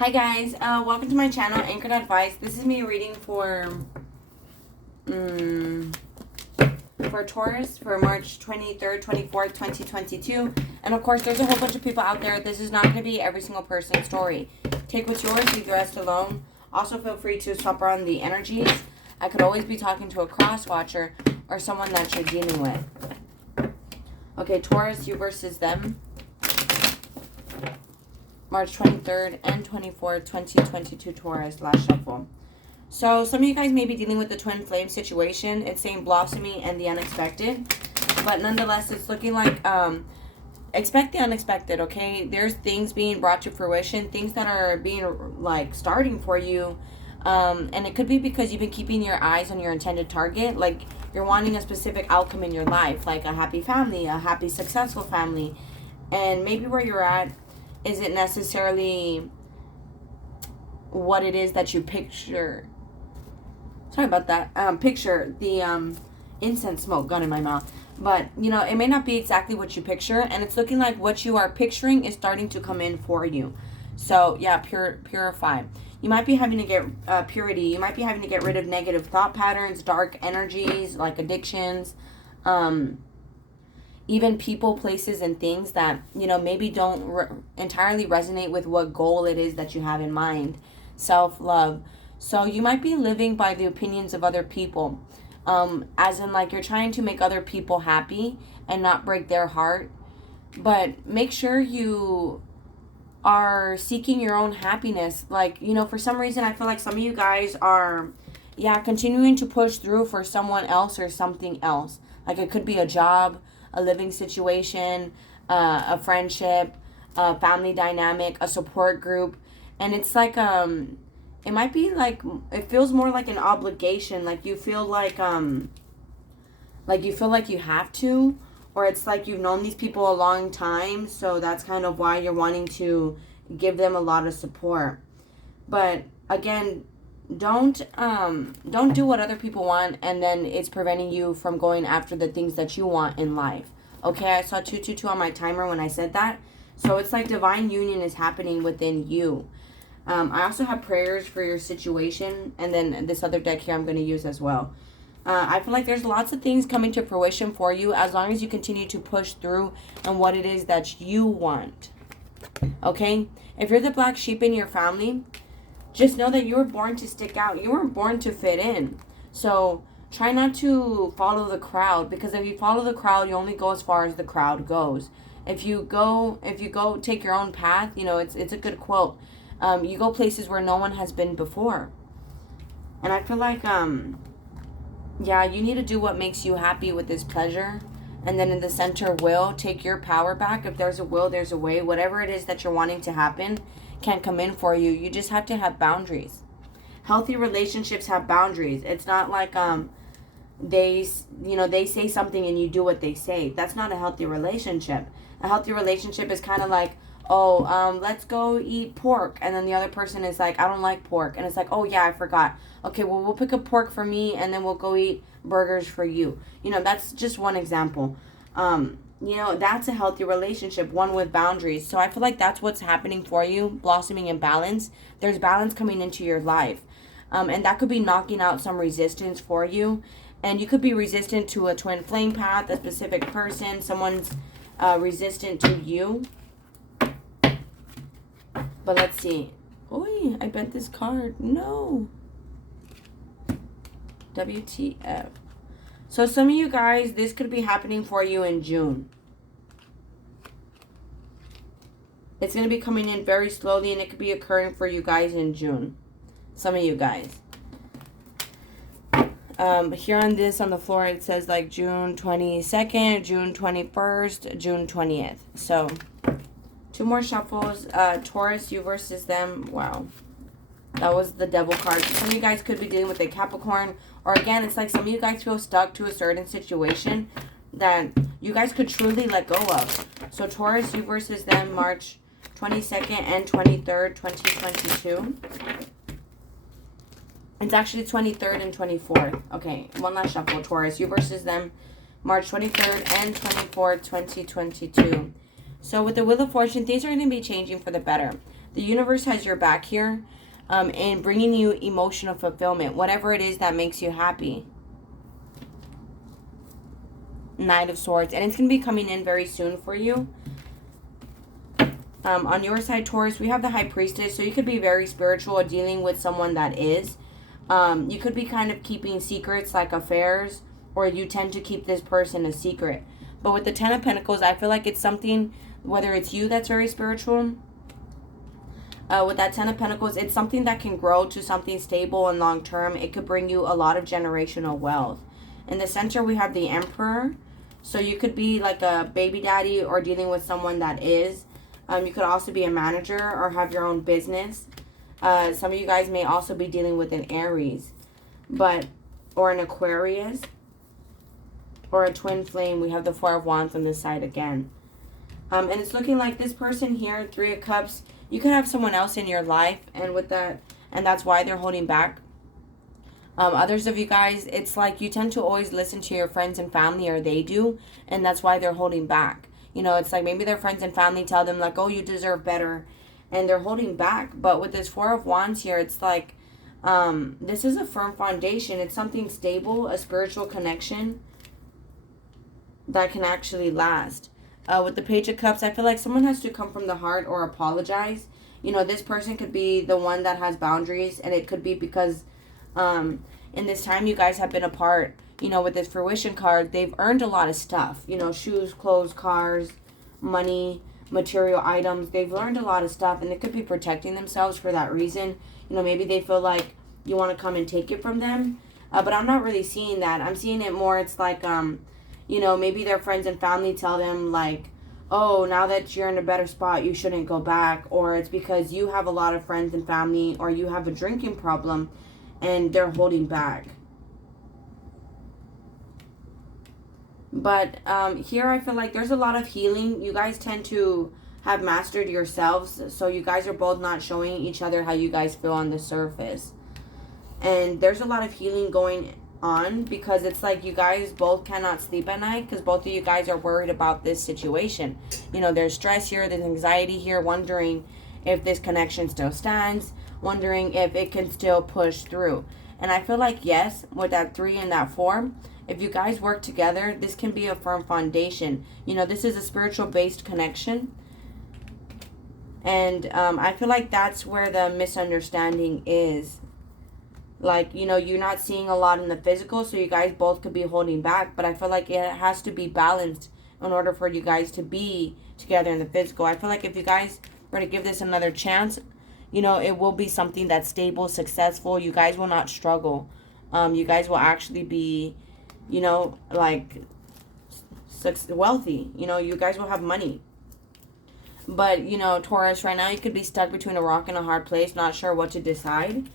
Hi guys, welcome to my channel, Anchored Advice. This is me reading for Taurus for March 23rd, 24th, 2022. And of course, there's a whole bunch of people out there. This is not going to be every single person's story. Take what's yours, leave the rest alone. Also, feel free to swap around the energies. I could always be talking to a cross watcher or someone that you're dealing with. Okay, Taurus, you versus them. March 23rd and 24th, 2022, Taurus, last shuffle. So some of you guys may be dealing with the twin flame situation. It's saying blossoming and the unexpected. But nonetheless, it's looking like expect the unexpected, okay? There's things being brought to fruition, things that are being like starting for you. And it could be because you've been keeping your eyes on your intended target. Like you're wanting a specific outcome in your life, like a happy family, a happy, successful family. And maybe where you're at isn't necessarily what it is that you picture. Sorry about that. Picture the incense smoke gun in my mouth. But, you know, it may not be exactly what you picture. And it's looking like what you are picturing is starting to come in for you. So, yeah, purify. You might be having to get purity. You might be having to get rid of negative thought patterns, dark energies, like addictions. Even people, places, and things that, you know, maybe don't entirely resonate with what goal it is that you have in mind. Self-love. So you might be living by the opinions of other people. As in, like, you're trying to make other people happy and not break their heart. But make sure you are seeking your own happiness. Like, you know, for some reason, I feel like some of you guys are, continuing to push through for someone else or something else. Like, it could be a job, a living situation, a friendship, a family dynamic, a support group. And it's like, it might be like, it feels more like an obligation. Like you feel like you have to, or it's like you've known these people a long time. So that's kind of why you're wanting to give them a lot of support. But again, don't do what other people want and then it's preventing you from going after the things that you want in life. Okay, I saw 222 on my timer when I said that. So it's like divine union is happening within you. I also have prayers for your situation, and then this other deck here I'm going to use as well. I feel like there's lots of things coming to fruition for you as long as you continue to push through on what it is that you want. Okay, if you're the black sheep in your family, just know that you were born to stick out. You weren't born to fit in. So try not to follow the crowd, because if you follow the crowd, you only go as far as the crowd goes. If you go take your own path, you know, it's a good quote. You go places where no one has been before. And I feel like, you need to do what makes you happy with this pleasure. And then in the center, will, take your power back. If there's a will, there's a way. Whatever it is that you're wanting to happen can come in for you. You just have to have boundaries. Healthy relationships have boundaries. It's not like they say something and you do what they say. That's not a healthy relationship. A healthy relationship is kind of like, let's go eat pork, and then the other person is like, I don't like pork, and it's like, oh yeah, I forgot. Okay, well, we'll pick up pork for me and then we'll go eat burgers for you. You know, that's just one example. You know, that's a healthy relationship, one with boundaries. So I feel like that's what's happening for you, blossoming in balance. There's balance coming into your life. And that could be knocking out some resistance for you. And you could be resistant to a twin flame path, a specific person, someone's resistant to you. But let's see. Oi, I bent this card. No. WTF. So some of you guys, this could be happening for you in June. It's going to be coming in very slowly, and it could be occurring for you guys in June. Some of you guys. Here on the floor, it says like June 22nd, June 21st, June 20th. So, 2 more shuffles. Taurus, you versus them. Wow. That was the devil card. Some of you guys could be dealing with a Capricorn. Or again, it's like some of you guys feel stuck to a certain situation that you guys could truly let go of. So Taurus, you versus them, March 22nd and 23rd, 2022. It's actually 23rd and 24th. Okay, one last shuffle. Taurus, you versus them, March 23rd and 24th, 2022. So with the Wheel of Fortune, things are going to be changing for the better. The universe has your back here, and bringing you emotional fulfillment, whatever it is that makes you happy. Knight of Swords, and it's going to be coming in very soon for you. On your side, Taurus, we have the High Priestess, so you could be very spiritual or dealing with someone that is. You could be kind of keeping secrets like affairs, or you tend to keep this person a secret. But with the Ten of Pentacles, I feel like it's something, whether it's you that's very spiritual, with that Ten of Pentacles, it's something that can grow to something stable and long term. It could bring you a lot of generational wealth. In the center, we have the Emperor. So you could be like a baby daddy or dealing with someone that is. You could also be a manager or have your own business. Some of you guys may also be dealing with an Aries, or an Aquarius, or a twin flame. We have the Four of Wands on this side again. And it's looking like this person here, Three of Cups, you could have someone else in your life, and that's why they're holding back. Others of you guys, it's like you tend to always listen to your friends and family, or they do, and that's why they're holding back. You know, it's like maybe their friends and family tell them like, oh, you deserve better, and they're holding back. But with this Four of Wands here, it's like this is a firm foundation. It's something stable, a spiritual connection that can actually last. With the Page of Cups, I feel like someone has to come from the heart or apologize. You know, this person could be the one that has boundaries, and it could be because in this time you guys have been apart. You know, with this Fruition card, they've earned a lot of stuff. You know, shoes, clothes, cars, money, material items. They've learned a lot of stuff, and they could be protecting themselves for that reason. You know, maybe they feel like you want to come and take it from them. But I'm not really seeing that. I'm seeing it more, it's like, you know, maybe their friends and family tell them like, oh, now that you're in a better spot, you shouldn't go back. Or it's because you have a lot of friends and family, or you have a drinking problem, and they're holding back. But here I feel like there's a lot of healing. You guys tend to have mastered yourselves. So you guys are both not showing each other how you guys feel on the surface. And there's a lot of healing going on, because it's like you guys both cannot sleep at night because both of you guys are worried about this situation. You know, there's stress here, there's anxiety here, wondering if this connection still stands, wondering if it can still push through. And I feel like, yes, with that 3 and that 4, if you guys work together, this can be a firm foundation. You know, this is a spiritual based connection. And I feel like that's where the misunderstanding is. Like, you know, you're not seeing a lot in the physical, so you guys both could be holding back. But I feel like it has to be balanced in order for you guys to be together in the physical. I feel like if you guys were to give this another chance, you know, it will be something that's stable, successful. You guys will not struggle. You guys will actually be, you know, like wealthy. You know, you guys will have money. But, you know, Taurus, right now you could be stuck between a rock and a hard place, not sure what to decide.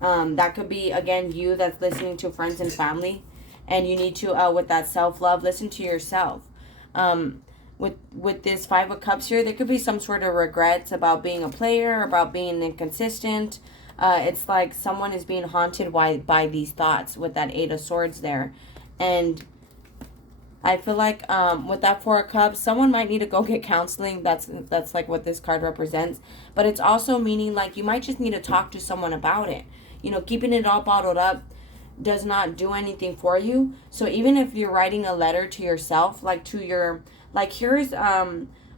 That could be, again, you that's listening to friends and family. And you need to, with that self-love, listen to yourself. With this 5 of Cups here, there could be some sort of regrets about being a player, about being inconsistent. It's like someone is being haunted by these thoughts with that 8 of Swords there. And I feel like with that 4 of Cups, someone might need to go get counseling. That's like what this card represents. But it's also meaning like you might just need to talk to someone about it. You know, keeping it all bottled up does not do anything for you. So even if you're writing a letter to yourself, like to your, like here's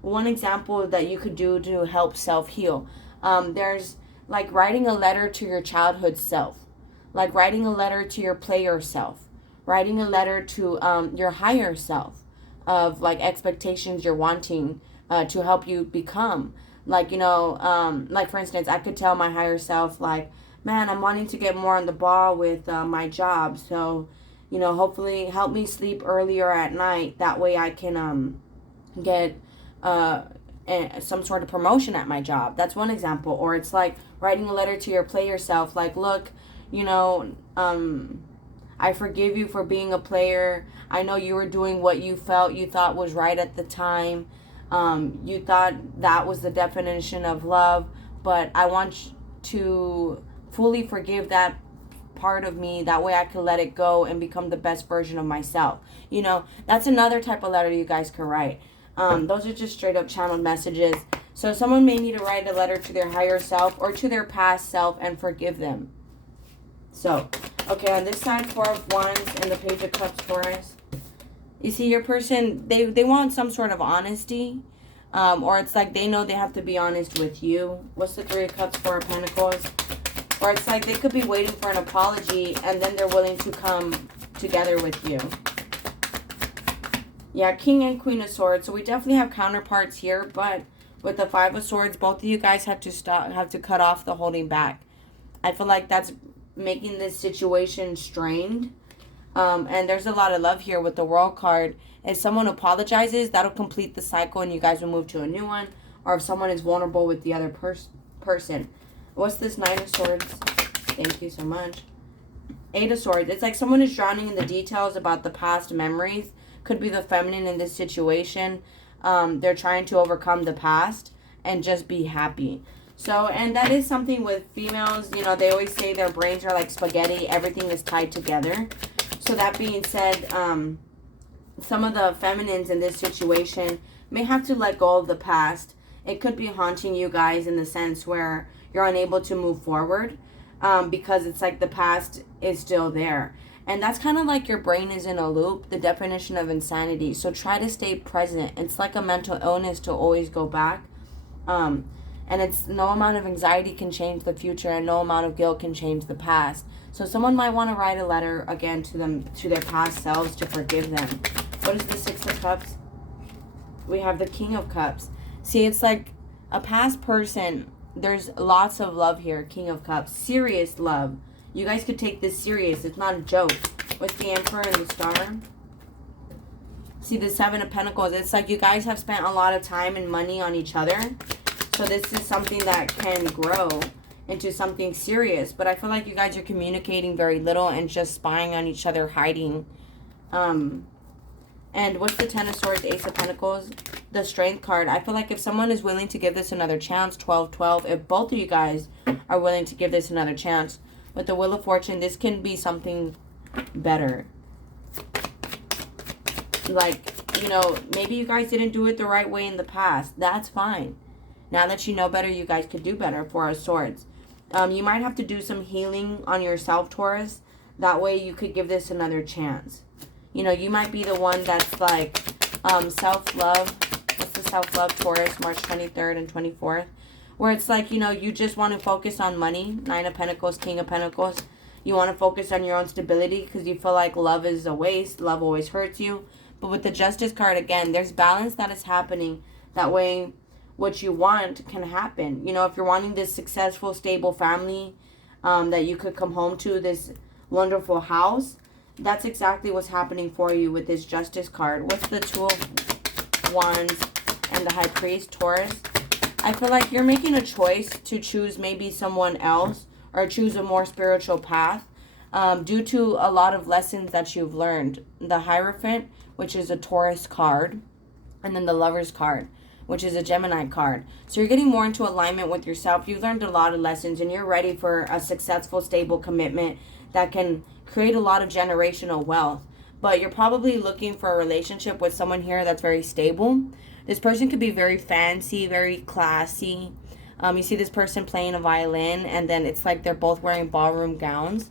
one example that you could do to help self-heal. There's like writing a letter to your childhood self, like writing a letter to your player self, writing a letter to your higher self of like expectations you're wanting to help you become. Like, you know, like for instance, I could tell my higher self like, man, I'm wanting to get more on the ball with my job. So, you know, hopefully help me sleep earlier at night. That way I can get some sort of promotion at my job. That's one example. Or it's like writing a letter to your player self. Like, look, you know, I forgive you for being a player. I know you were doing what you thought was right at the time. You thought that was the definition of love. But I want to fully forgive that part of me. That way I can let it go and become the best version of myself. You know, that's another type of letter you guys can write. Those are just straight up channeled messages. So someone may need to write a letter to their higher self or to their past self and forgive them. So, okay, on this side, Four of Wands and the Page of Cups, Taurus. You see, your person, they want some sort of honesty. Or it's like they know they have to be honest with you. What's the Three of Cups, Four of Pentacles? Or it's like they could be waiting for an apology and then they're willing to come together with you. Yeah, King and Queen of Swords. So we definitely have counterparts here, but with the Five of Swords, both of you guys have to cut off the holding back. I feel like that's making this situation strained. And there's a lot of love here with the World card. If someone apologizes, that'll complete the cycle and you guys will move to a new one. Or if someone is vulnerable with the other person. What's this Nine of Swords? Thank you so much. Eight of Swords. It's like someone is drowning in the details about the past memories. Could be the feminine in this situation. They're trying to overcome the past and just be happy. So, and that is something with females. You know, they always say their brains are like spaghetti. Everything is tied together. So that being said, some of the feminines in this situation may have to let go of the past. It could be haunting you guys in the sense where you're unable to move forward because it's like the past is still there. And that's kind of like your brain is in a loop, the definition of insanity. So try to stay present. It's like a mental illness to always go back. And it's no amount of anxiety can change the future and no amount of guilt can change the past. So someone might want to write a letter again to them, to their past selves, to forgive them. What is the Six of Cups? We have the King of Cups. See, it's like a past person. There's lots of love here, King of Cups. Serious love. You guys could take this serious. It's not a joke. With the Emperor and the Star. See, the Seven of Pentacles. It's like you guys have spent a lot of time and money on each other. So this is something that can grow into something serious. But I feel like you guys are communicating very little and just spying on each other, hiding. And what's the Ten of Swords, Ace of Pentacles? The Strength card. I feel like if someone is willing to give this another chance, 12-12, if both of you guys are willing to give this another chance, with the Wheel of Fortune, this can be something better. Like, you know, maybe you guys didn't do it the right way in the past. That's fine. Now that you know better, you guys could do better. Four of Swords. You might have to do some healing on yourself, Taurus. That way you could give this another chance. You know, you might be the one that's like self-love. What's the self-love, Taurus? March 23rd and 24th. Where it's like, you know, you just want to focus on money. Nine of Pentacles, King of Pentacles. You want to focus on your own stability because you feel like love is a waste. Love always hurts you. But with the Justice card, again, there's balance that is happening. That way, what you want can happen. You know, if you're wanting this successful, stable family that you could come home to, this wonderful house, that's exactly what's happening for you with this Justice card. What's the Two of Wands and the High Priest, Taurus? I feel like you're making a choice to choose maybe someone else or choose a more spiritual path due to a lot of lessons that you've learned. The Hierophant, which is a Taurus card, and then the Lover's card, which is a Gemini card. So you're getting more into alignment with yourself. You've learned a lot of lessons and you're ready for a successful, stable commitment that can create a lot of generational wealth. But you're probably looking for a relationship with someone here that's very stable. This person could be very fancy, very classy. You see this person playing a violin and then it's like they're both wearing ballroom gowns.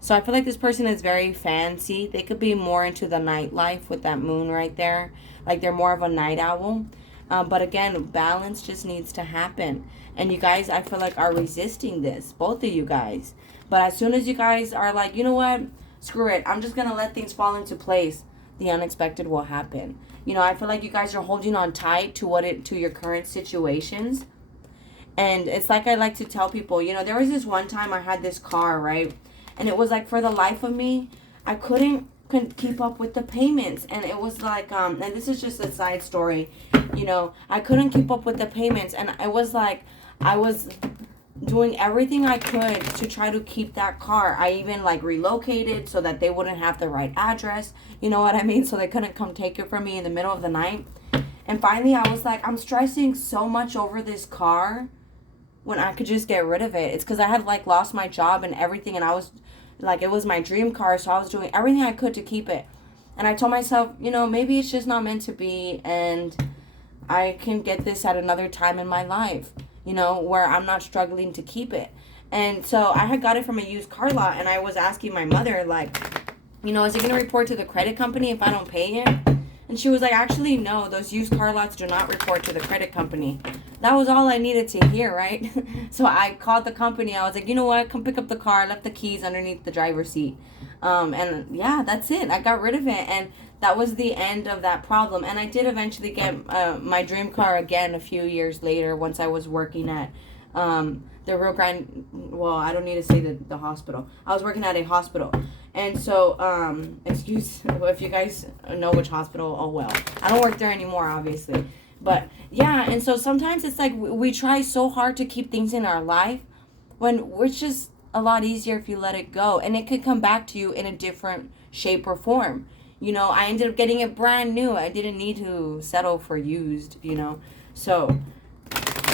So I feel like this person is very fancy. They could be more into the nightlife with that moon right there. Like they're more of a night owl. But again, balance just needs to happen. And you guys, I feel like, are resisting this. Both of you guys. But as soon as you guys are like, you know what? Screw it. I'm just going to let things fall into place. The unexpected will happen. You know, I feel like you guys are holding on tight to your current situations. And it's like I like to tell people, you know, there was this one time I had this car, right? And it was like for the life of me, I couldn't keep up with the payments. And it was like, and this is just a side story, you know, I couldn't keep up with the payments. And it was like, I was doing everything I could to try to keep that car. I even like relocated so that they wouldn't have the right address. You know what I mean? So they couldn't come take it from me in the middle of the night. And finally I was like, I'm stressing so much over this car when I could just get rid of it. It's because I had like lost my job and everything. And I was like, it was my dream car. So I was doing everything I could to keep it. And I told myself, you know, maybe it's just not meant to be. And I can get this at another time in my life, where I'm not struggling to keep it. And so I had got it from a used car lot, and I was asking my mother, like, is it going to report to the credit company if I don't pay it? And she was like, actually, no, those used car lots do not report to the credit company. That was all I needed to hear, right? So I called the company. I was like, you know what? Come pick up the car. I left the keys underneath the driver's seat. And yeah, that's it. I got rid of it. And that was the end of that problem. And I did eventually get my dream car again a few years later once I was working at the Rio Grande. Well, I don't need to say the hospital. I was working at a hospital. And so, excuse if you guys know which hospital. Oh, well. I don't work there anymore, obviously. But, yeah, and so sometimes it's like we try so hard to keep things in our life when it's just a lot easier if you let it go. And it could come back to you in a different shape or form. I ended up getting it brand new. I didn't need to settle for used, So,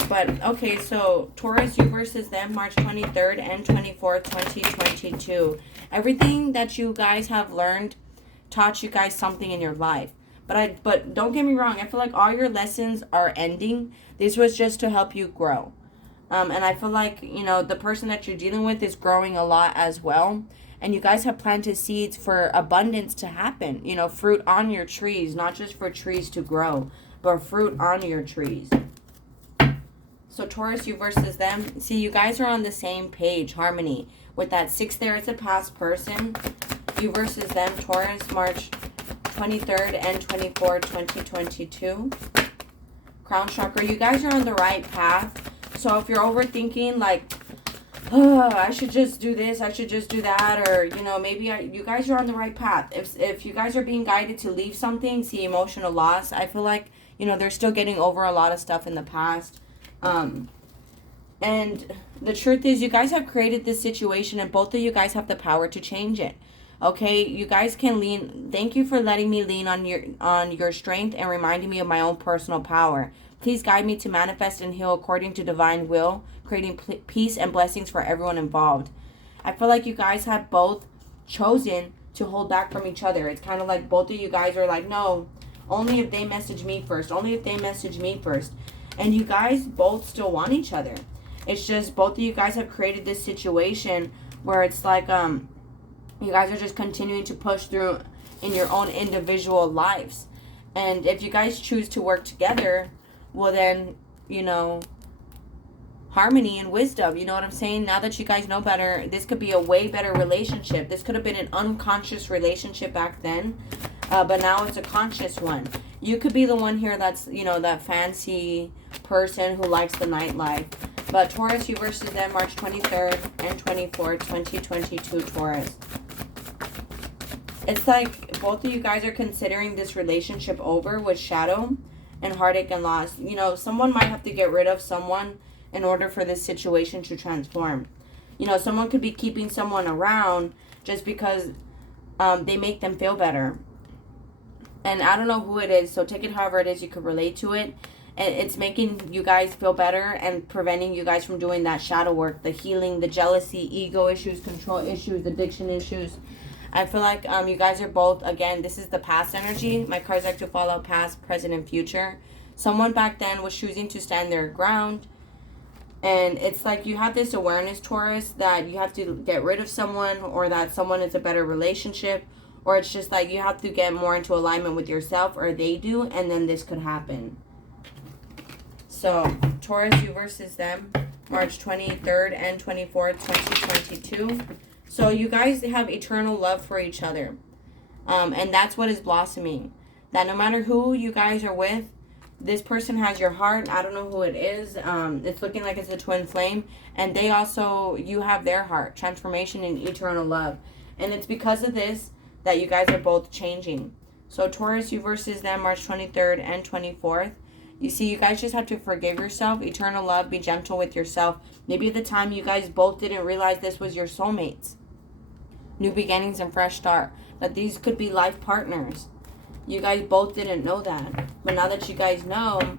but, okay, so Taurus, you versus them, March 23rd and 24th, 2022. Everything that you guys have learned taught you guys something in your life. But don't get me wrong. I feel like all your lessons are ending. This was just to help you grow. And I feel like, the person that you're dealing with is growing a lot as well. And you guys have planted seeds for abundance to happen. Fruit on your trees, not just for trees to grow, but fruit on your trees. So Taurus, you versus them. See, you guys are on the same page, harmony. With that 6 there, it's a past person. You versus them, Taurus, March 23rd and 24th, 2022. Crown chakra, you guys are on the right path. So if you're overthinking, like, oh, I should just do this, I should just do that, or, maybe you guys are on the right path. If you guys are being guided to leave something, see emotional loss, I feel like, they're still getting over a lot of stuff in the past. And the truth is, you guys have created this situation, and both of you guys have the power to change it. Okay, you guys can lean. Thank you for letting me lean on your strength and reminding me of my own personal power. Please guide me to manifest and heal according to divine will, creating peace and blessings for everyone involved. I feel like you guys have both chosen to hold back from each other. It's kind of like both of you guys are like, no, only if they message me first. Only if they message me first. And you guys both still want each other. It's just both of you guys have created this situation where it's like, you guys are just continuing to push through in your own individual lives. And if you guys choose to work together, well then, harmony and wisdom, you know what I'm saying? Now that you guys know better, this could be a way better relationship. This could have been an unconscious relationship back then, but now it's a conscious one. You could be the one here that's, that fancy person who likes the nightlife. But Taurus, you versus them, March 23rd and 24th, 2022, Taurus. It's like both of you guys are considering this relationship over with shadow and heartache and loss. Someone might have to get rid of someone in order for this situation to transform. Someone could be keeping someone around just because they make them feel better. And I don't know who it is, so take it however it is you could relate to it. And it's making you guys feel better and preventing you guys from doing that shadow work, the healing, the jealousy, ego issues, control issues, addiction issues. I feel like you guys are both, again, this is the past energy. My cards like to follow past, present, and future. Someone back then was choosing to stand their ground. And it's like you have this awareness, Taurus, that you have to get rid of someone, or that someone is a better relationship. Or it's just like you have to get more into alignment with yourself, or they do, and then this could happen. So, Taurus, you versus them, March 23rd and 24th, 2022. So, you guys have eternal love for each other. And that's what is blossoming. That no matter who you guys are with, this person has your heart. I don't know who it is. It's looking like it's a twin flame. And they also, you have their heart. Transformation and eternal love. And it's because of this that you guys are both changing. So Taurus, you versus them, March 23rd and 24th. You see, you guys just have to forgive yourself. Eternal love, be gentle with yourself. Maybe at the time you guys both didn't realize this was your soulmates. New beginnings and fresh start. That these could be life partners. You guys both didn't know that. But now that you guys know,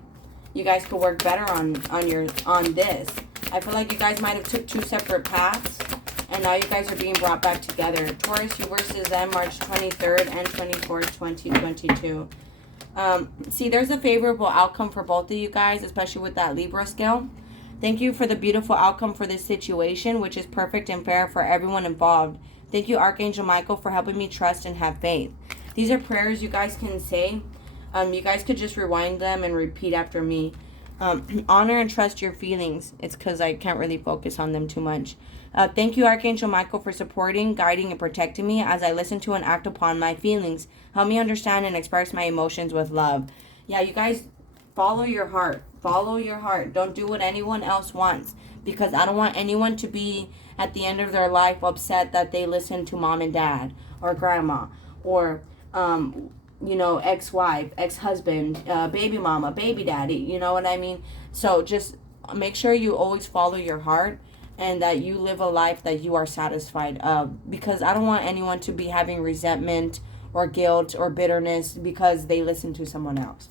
you guys could work better on this. I feel like you guys might have took two separate paths. And now you guys are being brought back together. Taurus, you versus them, March 23rd and 24th, 2022. See, there's a favorable outcome for both of you guys, especially with that Libra scale. Thank you for the beautiful outcome for this situation, which is perfect and fair for everyone involved. Thank you, Archangel Michael, for helping me trust and have faith. These are prayers you guys can say. You guys could just rewind them and repeat after me. Honor and trust your feelings. It's because I can't really focus on them too much. Thank you, Archangel Michael, for supporting, guiding, and protecting me as I listen to and act upon my feelings. Help me understand and express my emotions with love. Yeah, you guys, follow your heart. Follow your heart. Don't do what anyone else wants, because I don't want anyone to be at the end of their life upset that they listened to mom and dad or grandma or ex-wife, ex-husband, baby mama, baby daddy, you know what I mean? So just make sure you always follow your heart and that you live a life that you are satisfied of, because I don't want anyone to be having resentment or guilt or bitterness because they listen to someone else.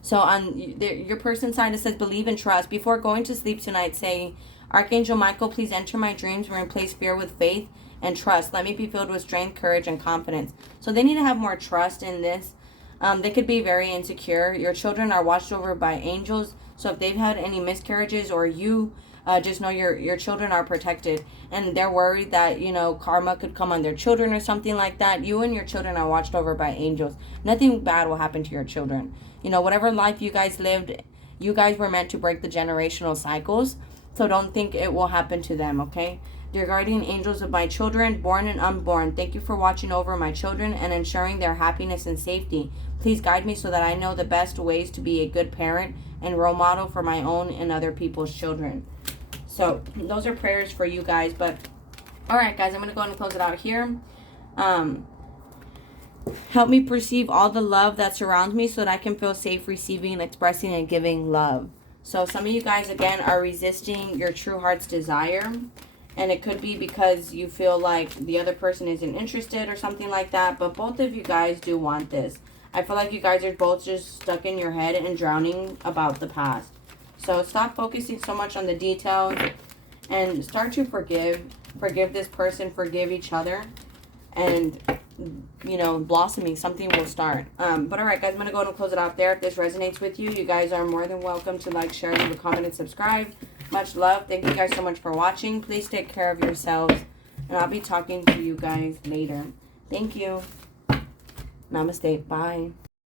So on your person's side, it says believe and trust. Before going to sleep tonight, say, Archangel Michael, please enter my dreams and replace fear with faith and trust. Let me be filled with strength, courage, and confidence. So they need to have more trust in this. They could be very insecure. Your children are watched over by angels. So if they've had any miscarriages or you, just know your children are protected. And they're worried that, karma could come on their children or something like that. You and your children are watched over by angels. Nothing bad will happen to your children. Whatever life you guys lived, you guys were meant to break the generational cycles. So don't think it will happen to them, okay? Dear guardian angels of my children, born and unborn, thank you for watching over my children and ensuring their happiness and safety. Please guide me so that I know the best ways to be a good parent and role model for my own and other people's children. So those are prayers for you guys. But all right, guys, I'm going to go ahead and close it out here. Help me perceive all the love that surrounds me so that I can feel safe receiving and expressing and giving love. So some of you guys, again, are resisting your true heart's desire. And it could be because you feel like the other person isn't interested or something like that. But both of you guys do want this. I feel like you guys are both just stuck in your head and drowning about the past. So stop focusing so much on the details and start to forgive. Forgive this person. Forgive each other. And blossoming, something will start. But all right, guys, I'm going to go ahead and close it out there. If this resonates with you, you guys are more than welcome to like, share, leave a comment, and subscribe. Much love. Thank you guys so much for watching. Please take care of yourselves. And I'll be talking to you guys later. Thank you. Namaste. Bye.